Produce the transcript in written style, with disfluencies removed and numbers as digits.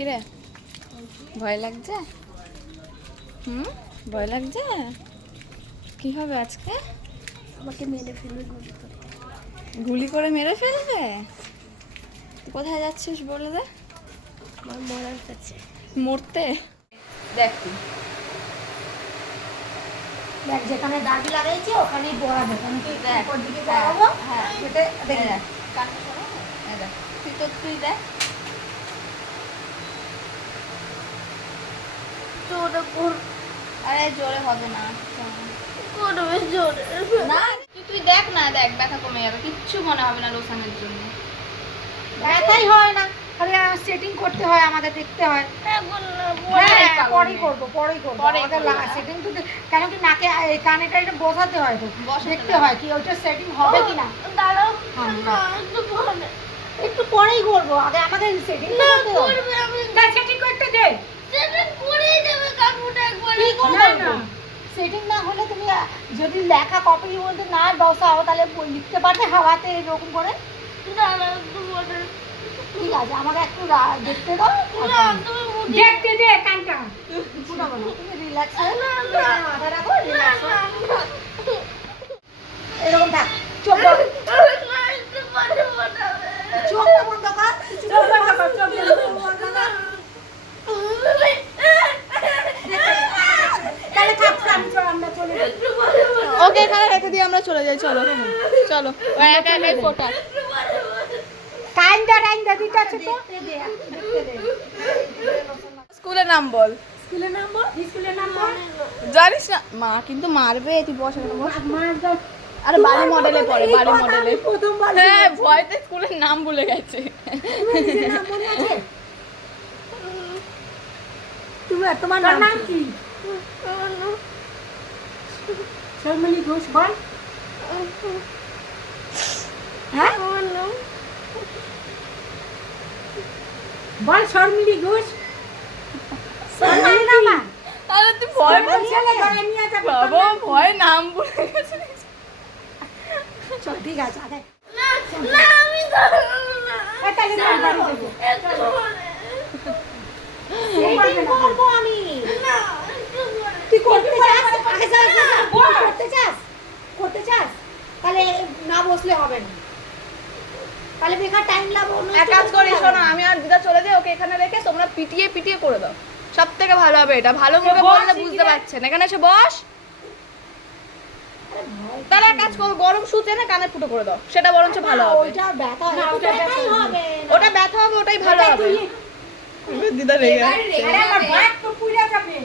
কিরে ভয় লাগছে? ভয় লাগছে? কি হবে আজকে? আমাকে মেরে ফেলবে গুলি করে মেরে ফেলবে? তুই কোথায় যাচ্ছিস বলে দে। আমার মরার কাছে। মরতে? দেখ তুই দেখ যেখানে দাগ লাগাইছি ওখানেই বড়াবো। আমি তো দেখ উপর দিকে বড়াবো। হ্যাঁ হেঁটে দেখি। দেখ কানটা সরা, এই দেখ তুই দেখ জোরে কর। আরে জোরে হবে না করবে জোরে। না তুই দেখ না, দেখ ব্যথা কমে যাবে, কিচ্ছু মনে হবে না লোশনের জন্য। ব্যথাই হয় না, খালি সেটিং করতে হয়, আমাদের দেখতে হয়। এখন পরেই করবো আমাদের সেটিং তো কেন কি নাকে এই কানেটা এটা বসাতে হয়, তো দেখতে হয় কি ওইটা সেটিং হবে কিনা। দাঁড়াও একটু পরেই করবো, আগে আমাদের সেটিং করতে হবে। সেটিং করতে দে। সেটিং করেই দেবে কাকুটা একবার। কি করবে না সেটিং না হলে তুমি যদি লেখা কপির মধ্যে না বসাও তাহলে লিখতে পারবে হাওয়াতে এরকম করে। ঠিক আছে আমাকে একটু দেখতে দাও। দেখতে দে কানটা। তুমি রিল্যাক্স হয়ে মাথা রাখো, রিল্যাক্স এরকম থাক। চোখ চোখটা বন্ধ কর, চোখ বন্ধ কর, চোখ বন্ধ কর। তাহলে থাক, আমরা চলে যাই। ওকে এখানে রেখে দিয়ে আমরা চলে যাই। চলো চলো ও একা একাই ফোটা। টাইমটা দিতে আছে তো। স্কুলের নাম বল। স্কুলের নাম বল। স্কুলের নাম বল। জানিস না মা কিন্তু মারবে, তুই বস এখানে বস। মার দাও। আরে বাড়ি মডেলে পড়ে, বাড়ি মডেলে। প্রথমবার হ্যাঁ ভয়তে স্কুলের নাম ভুলে গেছে। নাম মনে আছে? তোমার নাম কি? শর্মিলি ঘোষ বল। হ্যাঁ বল শর্মিলি ঘোষ। শর্মিলি নামা। আরে তুই ভয় পাচ্ছিস? বাবা ভয় নাম ভুলে গেছে। চল ঠিক আছে আগে না আমি তাহলে না বাড়ি যাবো। করবো আমি না। তুই করতে চাস? আগে করতে চাস তাহলে না বসলে হবে না, তাহলে বেকার টাইম লাগবে। এক কাজ করি শোনো, আমি আর দিদা চলে যাই, ওকে এখানে রেখে তোমরা পিটিয়ে করে দাও, সব থেকে ভালো হবে এটা। ভালো মুখে বললে বুঝতে পারছেন, এখানে এসে বস। তাহলে এক কাজ করো, গরম সুচ এনে কানে ফুটো করে দাও, সেটা বরঞ্চ ভালো হবে। ওটা ব্যথা হবে, ওটা ব্যথা হবে, ওটাই ভালো হবে। দিদা রেগে আরে আমার বাত তো পুড়ে যাবে।